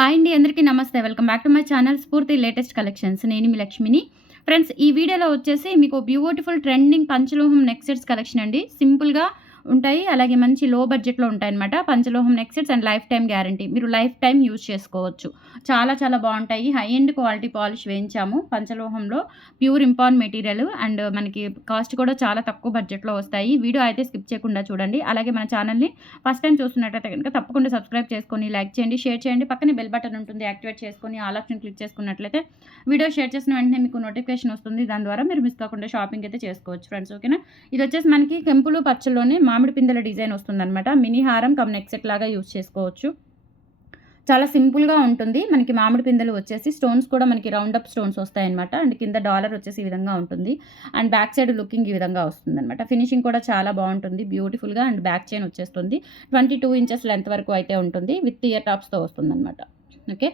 Hi అండి, అందరికీ నమస్తే. Welcome back to my channel Sphoorthi latest collections. నేను మీ లక్ష్మిని. ఫ్రెండ్స్, ఈ వీడియోలో వచ్చేసి మీకు బ్యూటిఫుల్ ట్రెండింగ్ పంచలోహం నెక్ సెట్స్ కలెక్షన్ అండి. సింపుల్‌గా ఉంటాయి. అలాగే మంచి లో బడ్జెట్‌లో ఉంటాయన్నమాట. పంచలోహం neck sets and lifetime guarantee. మీరు లైఫ్ టైమ్ యూజ్ చేసుకోవచ్చు. చాలా చాలా బావుంటాయి. హై ఎండ్ క్వాలిటీ పాలిష్ వేయించాము పంచలోహంలో. ప్యూర్ ఇంపార్న్ మెటీరియల్ అండ్ మనకి కాస్ట్ కూడా చాలా తక్కువ బడ్జెట్‌లో వస్తాయి. వీడియో అయితే స్కిప్ చేయకుండా చూడండి. అలాగే మన ఛానల్‌ని ఫస్ట్ టైం చూస్తున్నట్టయితే గనుక తప్పకుండా సబ్స్క్రైబ్ చేసుకొని, లైక్ చేయండి, షేర్ చేయండి. పక్కనే బెల్ బటన్ ఉంటుంది. యాక్టివేట్ చేసుకొని ఆల్ ఆప్షన్ క్లిక్ చేసుకున్నట్లయితే వీడియో షేర్ చేసిన వెంటనే మీకు నోటిఫికేషన్ వస్తుంది. దాని ద్వారా మీరు మిస్ కాకుండా షాపింగ్ అయితే చేసుకోవచ్చు ఫ్రెండ్స్. ఓకేనా? ఇది వచ్చేసి మనకి కెంపులు పచ్చలోనే మామిడి పిందెల డిజైన్ వస్తుందన్నమాట. మినీ హారం కమ్ నెక్ సెట్ లాగా యూజ్ చేసుకోవచ్చు. చాలా సింపుల్‌గా ఉంటుంది. మనకి మామిడి పిందెలు వచ్చేసి స్టోన్స్ కూడా మనకి రౌండ్ అప్ స్టోన్స్ వస్తాయన్నమాట. అండ్ కింద డాలర్ వచ్చేసి ఈ విధంగా ఉంటుంది. అండ్ బ్యాక్ సైడ్ లుకింగ్ ఈ విధంగా వస్తుందన్నమాట. ఫినిషింగ్ కూడా చాలా బావుంటుంది బ్యూటిఫుల్‌గా. అండ్ బ్యాక్ చైన్ వచ్చేస్తుంది. 22 ఇంచెస్ లెంత్ వరకు అయితే ఉంటుంది. విత్ ఇయర్ టాప్స్‌తో వస్తుందన్నమాట. ఓకే.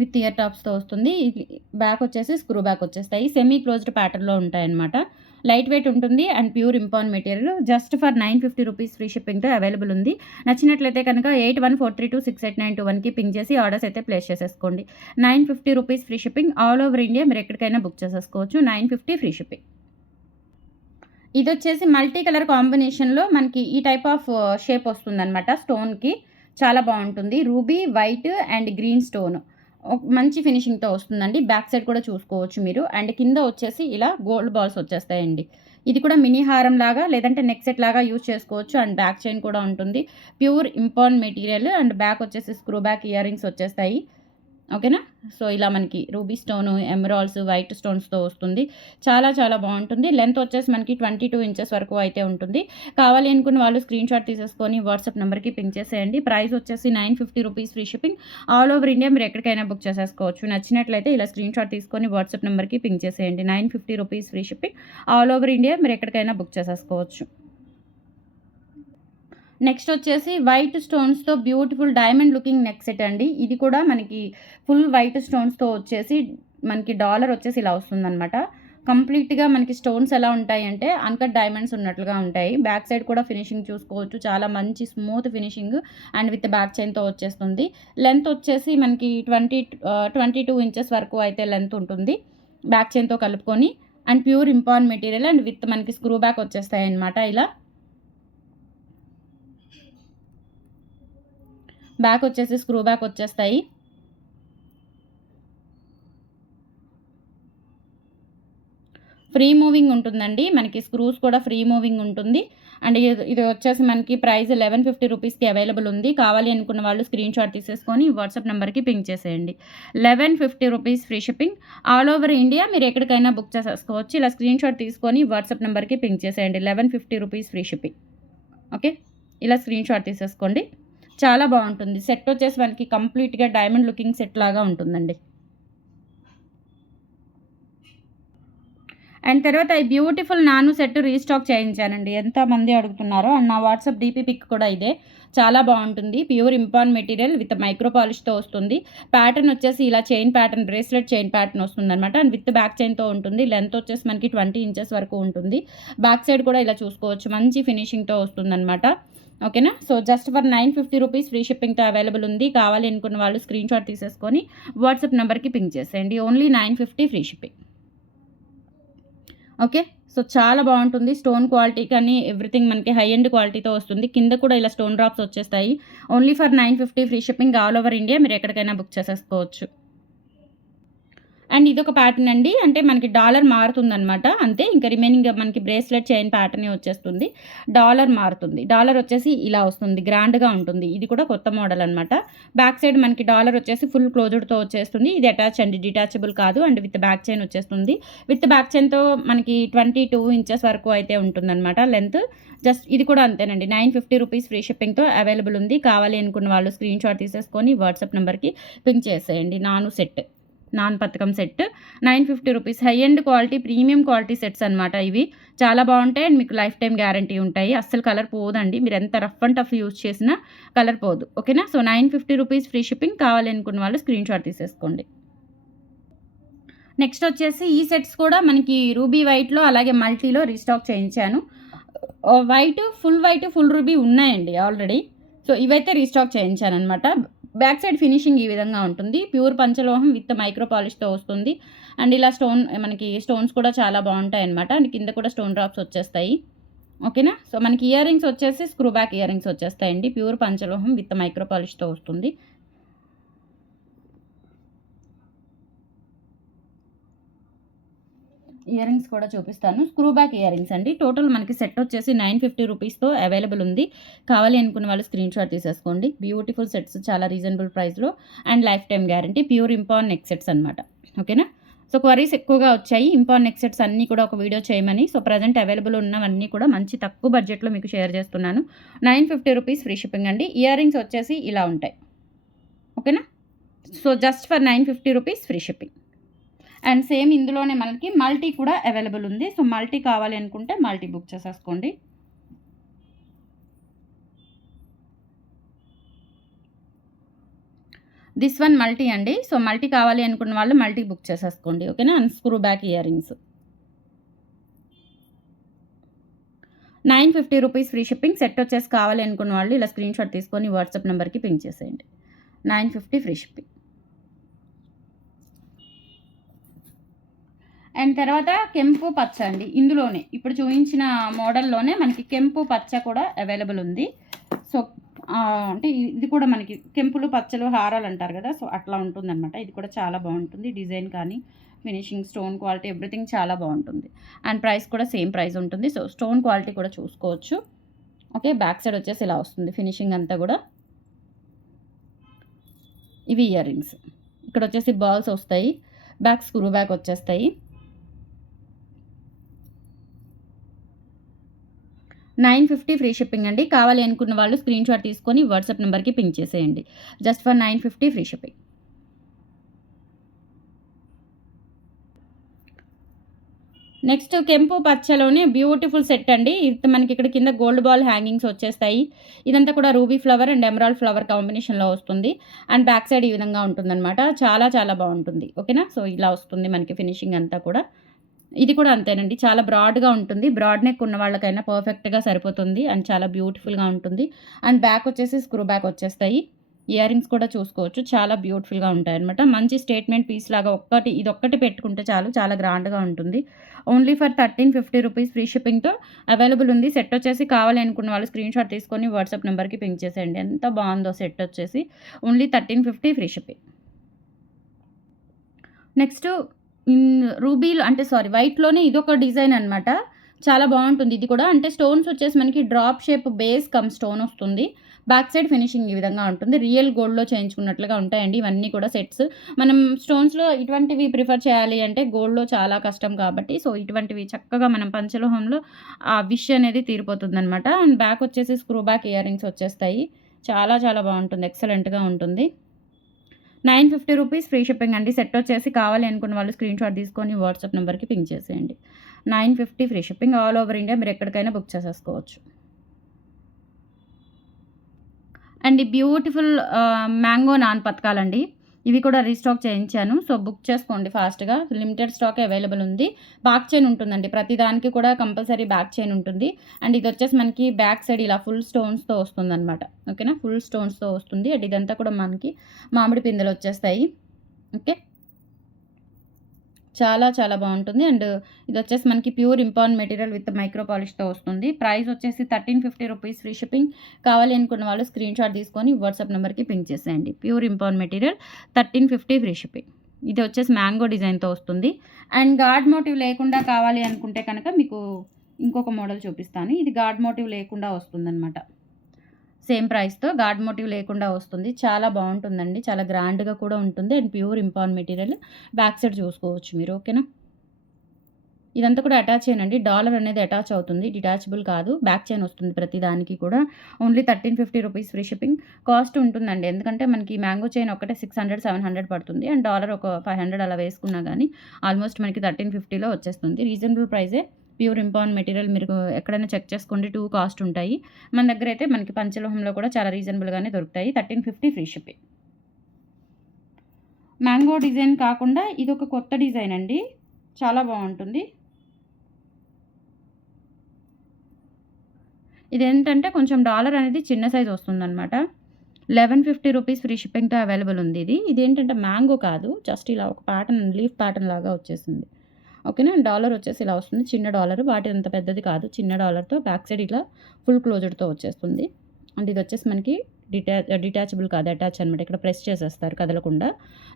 విత్ ఇయర్ టాప్స్‌తో వస్తుంది. ఇది బ్యాక్ వచ్చేసి స్క్రూ బ్యాక్ వచ్చేస్తాయి. సెమీ క్లోజ్డ్ ప్యాటర్న్‌లో ఉంటాయన్నమాట. లైట్ వెయిట్ ఉంటుంది అండ్ ప్యూర్ ఇంపార్న్ material. Just for 950 rupees free షిప్పింగ్‌తో అవైలబుల్ ఉంది. నచ్చినట్లయితే కనుక 8143268921కి పింగ్ చేసి ఆర్డర్స్ అయితే ప్లేస్ చేసేసుకోండి. 950 rupees free shipping. All over India మీరు ఎక్కడికైనా బుక్ చేసేసుకోవచ్చు. 950 ఫ్రీ షిప్పింగ్. ఇదొచ్చేసి మల్టీ కలర్ కాంబినేషన్‌లో మనకి ఈ టైప్ ఆఫ్ షేప్ వస్తుందన్నమాట స్టోన్‌కి. చాలా బావుంటుంది. Ruby, white and green stone. మంచి ఫినిషింగ్‌తో వస్తుందండి. బ్యాక్ సైడ్ కూడా చూసుకోవచ్చు మీరు. అండ్ కింద వచ్చేసి ఇలా గోల్డ్ బాల్స్ వచ్చేస్తాయండి. ఇది కూడా మినీ హారం లాగా లేదంటే నెక్ సెట్ లాగా యూజ్ చేసుకోవచ్చు. అండ్ బ్యాక్ చైన్ కూడా ఉంటుంది. ప్యూర్ ఇంపార్న్ మెటీరియల్ అండ్ బ్యాక్ వచ్చేసి స్క్రూ బ్యాక్ ఇయర్ రింగ్స్ వచ్చేస్తాయి. ఓకేనా? సో, ఇలా మనకి రూబీ స్టోను, ఎమరాల్డ్స్, వైట్ స్టోన్స్‌తో వస్తుంది. చాలా చాలా బావుంటుంది. లెంత్ వచ్చేసి మనకి 22 ఇంచెస్ వరకు అయితే ఉంటుంది. కావాలి అనుకున్న వాళ్ళు స్క్రీన్‌షాట్ తీసేసుకొని వాట్సాప్ నంబర్‌కి పింగ్ చేసేయండి. ప్రైస్ వచ్చేసి 950 rupees free shipping. All over India మీరు ఎక్కడికైనా బుక్ చేసేసుకోవచ్చు. నచ్చినట్లయితే ఇలా స్క్రీన్‌షాట్ తీసుకొని వాట్సాప్ నంబర్‌కి పింగ్ చేసేయండి. 950 rupees free shipping. All over India మీరు ఎక్కడికైనా బుక్ చేసేసుకోవచ్చు. నెక్స్ట్ వచ్చేసి వైట్ స్టోన్స్‌తో beautiful diamond looking neck set అండి. ఇది కూడా మనకి ఫుల్ వైట్ స్టోన్స్‌తో వచ్చేసి మనకి డాలర్ వచ్చేసి ఇలా వస్తుందనమాట. కంప్లీట్‌గా మనకి స్టోన్స్ ఎలా ఉంటాయంటే అన్‌కట్ డైమండ్స్ ఉన్నట్లుగా ఉంటాయి. బ్యాక్ సైడ్ కూడా ఫినిషింగ్ చూసుకోవచ్చు. చాలా మంచి smooth finishing and with back చైన్‌తో వచ్చేస్తుంది. లెంత్ వచ్చేసి మనకి 22 ఇంచెస్ వరకు అయితే లెంత్ ఉంటుంది. బ్యాక్ చైన్‌తో కలుపుకొని అండ్ ప్యూర్ ఇంపార్న్ మెటీరియల్ అండ్ విత్ మనకి స్క్రూ బ్యాక్ వచ్చేస్తాయన్నమాట ఇలా. బ్యాక్ వచ్చేసి స్క్రూ బ్యాక్ వచ్చేస్తాయి. ఫ్రీ మూవింగ్ ఉంటుందండి. మనకి స్క్రూస్ కూడా ఫ్రీ మూవింగ్ ఉంటుంది. అండ్ ఇది వచ్చేసి మనకి ప్రైస్ 1150 రూపీస్‌కి అవైలబుల్ ఉంది. కావాలి అనుకున్న వాళ్ళు స్క్రీన్‌షాట్ తీసేసుకొని వాట్సాప్ నంబర్‌కి పింగ్ చేసేయండి. 1150 rupees free shipping. All over India మీరు ఎక్కడికైనా బుక్ చేసేసుకోవచ్చు. ఇలా స్క్రీన్‌షాట్ తీసుకొని వాట్సాప్ నంబర్‌కి పింగ్ చేసేయండి. 1150 రూపీస్ ఫ్రీ షిప్పింగ్. ఓకే. ఇలా స్క్రీన్‌షాట్ తీసేసుకోండి. చాలా బావుంటుంది. సెట్ వచ్చేసి మనకి కంప్లీట్‌గా డైమండ్ లుకింగ్ సెట్ లాగా ఉంటుందండి. అండ్ తర్వాత ఈ బ్యూటిఫుల్ నాను సెట్ రీస్టాక్ చేయించానండి. ఎంతమంది అడుగుతున్నారో. అండ్ నా వాట్సాప్ డీపీ పిక్ కూడా ఇదే. చాలా బావుంటుంది. ప్యూర్ ఇంపార్న్ మెటీరియల్ విత్ మైక్రో పాలిష్‌తో వస్తుంది. ప్యాటర్న్ వచ్చేసి ఇలా chain pattern, bracelet chain pattern వస్తుందనమాట. అండ్ విత్ బ్యాక్ చైన్‌తో ఉంటుంది. లెంత్ వచ్చేసి మనకి 20 ఇంచెస్ వరకు ఉంటుంది. బ్యాక్ సైడ్ కూడా ఇలా చూసుకోవచ్చు. మంచి ఫినిషింగ్‌తో వస్తుందనమాట. ఓకేనా? So, just for 950 rupees free షిప్పింగ్‌తో అవైలబుల్ ఉంది. కావాలి అనుకున్న వాళ్ళు స్క్రీన్‌షాట్ తీసేసుకొని వాట్సాప్ నంబర్‌కి పింగ్ చేసేయండి. Only 950 free shipping. Okay. So, చాలా బావుంటుంది. స్టోన్ క్వాలిటీ కానీ ఎవ్రీథింగ్ మనకి హై ఎండ్ క్వాలిటీతో వస్తుంది. కింద కూడా ఇలా స్టోన్ డ్రాప్స్ వచ్చేస్తాయి. Only for 950 free shipping. All over India మీరు ఎక్కడికైనా బుక్ చేసేసుకోవచ్చు. అండ్ ఇదొక ప్యాటర్న్ అండి. అంటే మనకి డాలర్ మారుతుందనమాట. అంతే. ఇంకా రిమైనింగ్ మనకి బ్రేస్లెట్ చైన్ ప్యాటర్నే వచ్చేస్తుంది. డాలర్ మారుతుంది. డాలర్ వచ్చేసి ఇలా వస్తుంది. గ్రాండ్‌గా ఉంటుంది. ఇది కూడా కొత్త మోడల్ అనమాట. బ్యాక్ సైడ్ మనకి డాలర్ వచ్చేసి ఫుల్ క్లోజ్డ్‌తో వచ్చేస్తుంది. ఇది అటాచ్ అండి. డిటాచబుల్ కాదు. అండ్ విత్ బ్యాక్ చైన్ వచ్చేస్తుంది. విత్ బ్యాక్ చైన్‌తో మనకి 22 ఇంచెస్ వరకు అయితే ఉంటుందనమాట లెంత్. జస్ట్ ఇది కూడా అంతేనండి. 950 రూపీస్ ఫ్రీ షిప్పింగ్‌తో అవైలబుల్ ఉంది. కావాలి అనుకున్న వాళ్ళు స్క్రీన్‌షాట్ తీసేసుకొని వాట్సాప్ నంబర్‌కి పింగ్ చేసేయండి. నాన్ పతకం set 950 rupees. High end quality premium quality sets అనమాట ఇవి. చాలా బావుంటాయి అండ్ మీకు లైఫ్ టైమ్ గ్యారంటీ ఉంటాయి. అస్సలు కలర్ పోదండి. మీరు ఎంత రఫ్ అండ్ టఫ్ యూజ్ చేసినా కలర్ పోదు. ఓకేనా? So, 950 rupees free shipping. కావాలి అనుకున్న వాళ్ళు స్క్రీన్‌షాట్ తీసేసుకోండి. నెక్స్ట్ వచ్చేసి ఈ సెట్స్ కూడా మనకి రూబీ వైట్‌లో అలాగే మల్టీలో రీస్టాక్ చేయించాను. వైట్, ఫుల్ రూబీ ఉన్నాయండి ఆల్రెడీ. సో ఇవైతే రీస్టాక్ చేయించాననమాట. బ్యాక్ సైడ్ ఫినిషింగ్ ఈ విధంగా ఉంటుంది. ప్యూర్ పంచలోహం విత్ మైక్రో పాలిష్తో వస్తుంది. అండ్ ఇలా మనకి స్టోన్స్ కూడా చాలా బాగుంటాయన్నమాట. అండ్ కింద కూడా స్టోన్ డ్రాప్స్ వచ్చేస్తాయి. ఓకేనా. సో మనకి ఇయర్ రింగ్స్ వచ్చేసి స్క్రూ బ్యాక్ ఇయర్ రింగ్స్ వచ్చేస్తాయండి. ప్యూర్ పంచలోహం విత్ మైక్రో పాలిష్తో వస్తుంది. ఇయర్ రింగ్స్ కూడా చూపిస్తాను. స్క్రూ బ్యాక్ ఇయర్ రింగ్స్ అండి. టోటల్ మనకి సెట్ వచ్చేసి 950 రూపీస్తో అవైలబుల్ ఉంది. కావాలి అనుకున్న వాళ్ళు స్క్రీన్ షాట్ తీసేసుకోండి. బ్యూటిఫుల్ సెట్స్ చాలా రీజనబుల్ ప్రైస్లో and life time guarantee. Pure impon neck sets అనమాట. ఓకేనా. సో క్వరీస్ ఎక్కువగా వచ్చాయి ఇంపాన్ నెక్ సెట్స్ అన్నీ కూడా ఒక వీడియో చేయమని. సో ప్రజెంట్ అవైలబుల్ ఉన్నవన్నీ కూడా మంచి తక్కువ బడ్జెట్లో మీకు షేర్ చేస్తున్నాను. 950 రూపీస్ ఫ్రీ షిప్పింగ్ అండి. ఇయర్ రింగ్స్ వచ్చేసి ఇలా ఉంటాయి. ఓకేనా. So just for 950 rupees free shipping. And same ఇందులోనే మనకి మల్టీ కూడా అవైలబుల్ ఉంది. సో మల్టీ కావాలి అనుకుంటే మల్టీ బుక్ చేసేసుకోండి. దిస్ వన్ మల్టీ అండి. సో మల్టీ కావాలి అనుకున్న వాళ్ళు మల్టీ బుక్ చేసేసుకోండి. ఓకేనా. And screw back ear rings 950 rupees free shipping. Set వచ్చేసి కావాలి అనుకున్న వాళ్ళు ఇలా స్క్రీన్ షాట్ తీసుకొని వాట్సాప్ నెంబర్కి పింక్ చేసేయండి. 950 ఫ్రీ షిప్పింగ్. అండ్ తర్వాత కెంపు పచ్చ అండి. ఇందులోనే ఇప్పుడు చూపించిన మోడల్లోనే మనకి కెంపు పచ్చ కూడా అవైలబుల్ ఉంది. సో అంటే ఇది కూడా మనకి కెంపులు పచ్చలు హారాలు అంటారు కదా. సో అట్లా ఉంటుందన్నమాట. ఇది కూడా చాలా బాగుంటుంది. డిజైన్ కానీ ఫినిషింగ్ స్టోన్ క్వాలిటీ ఎవ్రీథింగ్ చాలా బాగుంటుంది. అండ్ ప్రైస్ కూడా సేమ్ ప్రైస్ ఉంటుంది. సో స్టోన్ క్వాలిటీ కూడా చూసుకోవచ్చు. ఓకే. బ్యాక్ సైడ్ వచ్చేసి ఇలా వస్తుంది ఫినిషింగ్ అంతా కూడా. ఇవి ఇయర్ రింగ్స్. ఇక్కడ వచ్చేసి బాల్స్ వస్తాయి. బ్యాక్ స్క్రూ బ్యాక్ వచ్చేస్తాయి. 950 ఫ్రీ షిప్పింగ్ అండి. కావాలి అనుకున్న వాళ్ళు స్క్రీన్ షాట్ తీసుకొని వాట్సాప్ నెంబర్కి పింక్ చేసేయండి. Just for 950 free shipping. Next కెంపు పచ్చలోనే బ్యూటిఫుల్ సెట్ అండి. ఇది మనకి ఇక్కడ కింద గోల్డ్ బాల్ హ్యాంగింగ్స్ వచ్చేస్తాయి. ఇదంతా కూడా ruby flower and emerald flower కాంబినేషన్లో వస్తుంది. అండ్ బ్యాక్ సైడ్ ఈ విధంగా ఉంటుందన్నమాట. చాలా చాలా బాగుంటుంది. ఓకేనా. సో ఇలా వస్తుంది మనకి ఫినిషింగ్ అంతా కూడా. ఇది కూడా అంతేనండి. చాలా బ్రాడ్గా ఉంటుంది. బ్రాడ్ నెక్ ఉన్న వాళ్ళకైనా పర్ఫెక్ట్గా సరిపోతుంది. అండ్ చాలా బ్యూటిఫుల్గా ఉంటుంది. అండ్ బ్యాక్ వచ్చేసి స్క్రూ బ్యాక్ వచ్చేస్తాయి. ఇయర్ రింగ్స్ కూడా చూసుకోవచ్చు. చాలా బ్యూటిఫుల్గా ఉంటాయన్నమాట. మంచి స్టేట్మెంట్ పీస్ లాగా ఇదొక్కటి పెట్టుకుంటే చాలు. చాలా గ్రాండ్గా ఉంటుంది. ఓన్లీ ఫర్ 1350 రూపీస్ ఫ్రీ షిప్పింగ్తో అవైలబుల్ ఉంది. సెట్ వచ్చేసి కావాలి అనుకున్న వాళ్ళు స్క్రీన్ షాట్ తీసుకొని వాట్సాప్ నెంబర్కి పింక్ చేసేయండి. ఎంత బాగుందో సెట్ వచ్చేసి. Only 1350 free shipping. నెక్స్ట్ రూబీలు అంటే వైట్లోనే ఇదొక డిజైన్ అనమాట. చాలా బాగుంటుంది ఇది కూడా. అంటే స్టోన్స్ వచ్చేసి మనకి drop shape base come stone వస్తుంది. బ్యాక్ సైడ్ ఫినిషింగ్ ఈ విధంగా ఉంటుంది. రియల్ గోల్డ్లో చేయించుకున్నట్లుగా ఉంటాయండి ఇవన్నీ కూడా సెట్స్. మనం స్టోన్స్లో ఇటువంటివి ప్రిఫర్ చేయాలి అంటే గోల్డ్లో చాలా కష్టం కాబట్టి సో ఇటువంటివి చక్కగా మనం పంచలోహంలో ఆ విష్ అనేది తీరిపోతుంది అనమాట. అండ్ బ్యాక్ వచ్చేసి స్క్రూ బ్యాక్ ఇయర్ రింగ్స్ వచ్చేస్తాయి. చాలా చాలా బాగుంటుంది. ఎక్సలెంట్గా ఉంటుంది. 950 రూపీస్ ఫ్రీ షిప్పింగ్ అండి. సెట్ వచ్చేసి కావాలి అనుకున్న వాళ్ళు స్క్రీన్ షాట్ తీసుకొని వాట్సాప్ నెంబర్కి పింక్ చేసేయండి. 950 free shipping. All over India మీరు ఎక్కడికైనా బుక్ చేసేసుకోవచ్చు. అండ్ బ్యూటిఫుల్ మ్యాంగో నాన్ పతకాలండి. ఇవి కూడా రీస్టాక్ చేయించాను. సో బుక్ చేసుకోండి ఫాస్ట్గా. లిమిటెడ్ స్టాక్ అవైలబుల్ ఉంది. బ్యాక్ చైన్ ఉంటుందండి. ప్రతి దానికి కూడా కంపల్సరీ బ్యాక్ చైన్ ఉంటుంది. అండ్ ఇది వచ్చేసి మనకి బ్యాక్ సైడ్ ఇలా ఫుల్ స్టోన్స్తో వస్తుంది అనమాట. ఓకేనా. ఫుల్ స్టోన్స్తో వస్తుంది. అండ్ ఇదంతా కూడా మనకి మామిడి పిందెలు వచ్చేస్తాయి. ఓకే. చాలా చాలా బాగుంటుంది. అండ్ ఇది వచ్చేసి మనకి pure impon material with micro పాలిష్తో వస్తుంది. ప్రైస్ వచ్చేసి 1350 రూపీస్ ఫ్రీ షిప్పింగ్. కావాలి అనుకున్న వాళ్ళు స్క్రీన్ షాట్ తీసుకొని వాట్సాప్ నెంబర్కి పింక్ చేసేయండి. Pure impon material 1350 free shipping. ఇది వచ్చేసి మ్యాంగో డిజైన్తో వస్తుంది. అండ్ గాడ్ మోటివ్ లేకుండా కావాలి అనుకుంటే కనుక మీకు ఇంకొక మోడల్ చూపిస్తాను. ఇది గాడ్ మోటివ్ లేకుండా వస్తుందన్నమాట. సేమ్ ప్రైస్తో గాడ్ మోటివ్ లేకుండా వస్తుంది. చాలా బాగుంటుందండి. చాలా గ్రాండ్గా కూడా ఉంటుంది. And pure impon material. Back side చూసుకోవచ్చు మీరు. ఓకేనా. ఇదంతా కూడా అటాచ్ చేయనండి. డాలర్ అనేది అటాచ్ అవుతుంది. డిటాచబుల్ కాదు. బ్యాక్ చైన్ వస్తుంది ప్రతి దానికి కూడా. Only 1350 rupees free shipping. Cost ఉంటుందండి. ఎందుకంటే మనకి మ్యాంగో చైన్ ఒకటే 600 700 పడుతుంది. అండ్ డాలర్ ఒక 500 అలా వేసుకున్నా కానీ ఆల్మోస్ట్ మనకి 1350లో వచ్చేస్తుంది. రీజనబుల్ ప్రైజే. ప్యూర్ ఇంపాన్ మెటీరియల్ మీరు ఎక్కడైనా చెక్ చేసుకోండి. 2 కాస్ట్ ఉంటాయి. మన దగ్గర అయితే మనకి పంచలోహంలో కూడా చాలా రీజనబుల్గానే దొరుకుతాయి. 1350 ఫ్రీ షిప్పింగ్. మ్యాంగో డిజైన్ కాకుండా ఇది ఒక కొత్త డిజైన్ అండి. చాలా బాగుంటుంది. ఇదేంటంటే కొంచెం డాలర్ అనేది చిన్న సైజ్ వస్తుందనమాట. 1150 రూపీస్ ఫ్రీ షిప్పింగ్‌తో అవైలబుల్ ఉంది ఇది. ఇదేంటంటే మ్యాంగో కాదు. జస్ట్ ఇలా ఒక ప్యాటర్న్ లీఫ్ ప్యాటర్న్ లాగా వచ్చేసింది. ఓకేనా. డాలర్ వచ్చేసి ఇలా వస్తుంది. చిన్న డాలర్. వాటి అంత పెద్దది కాదు. చిన్న డాలర్‌తో బ్యాక్ సైడ్ ఇలా ఫుల్ క్లోజ్డ్‌తో వచ్చేస్తుంది. అండ్ ఇది వచ్చేసి మనకి డిటాచబుల్ కాదు, అటాచ్ అనమాట. ఇక్కడ ప్రెస్ చేసేస్తారు కదలకుండా.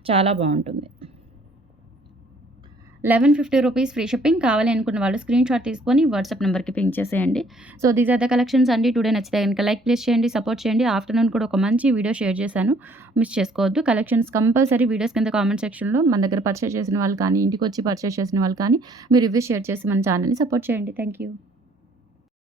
చాలా బాగుంటుంది. 1150 రూపీస్ ఫ్రీ షిప్పింగ్. కావాలి అనుకున్న వాళ్ళు స్క్రీన్ షాట్ తీసుకొని వాట్సాప్ నెంబర్కి పింక్ చేసేయండి. So these are the collections అండి. టుడే నచ్చితే కనుక లైక్ ప్లేస్ చేయండి, సపోర్ట్ చేయండి. ఆఫ్టర్నూన్ కూడా ఒక మంచి వీడియో షేర్ చేశాను, మిస్ చేసుకోవద్దు. కలెక్షన్స్ కంపల్సరీ వీడియోస్ కింద కామెంట్ సెక్షన్లో మన దగ్గర పర్చేస్ చేసిన వాళ్ళు కానీ, ఇంటికి వచ్చి పర్చేస్ చేసిన వాళ్ళు కానీ మీరు రివ్యూ షేర్ చేసి మన ఛానల్ని సపోర్ట్ చేయండి. Thank you.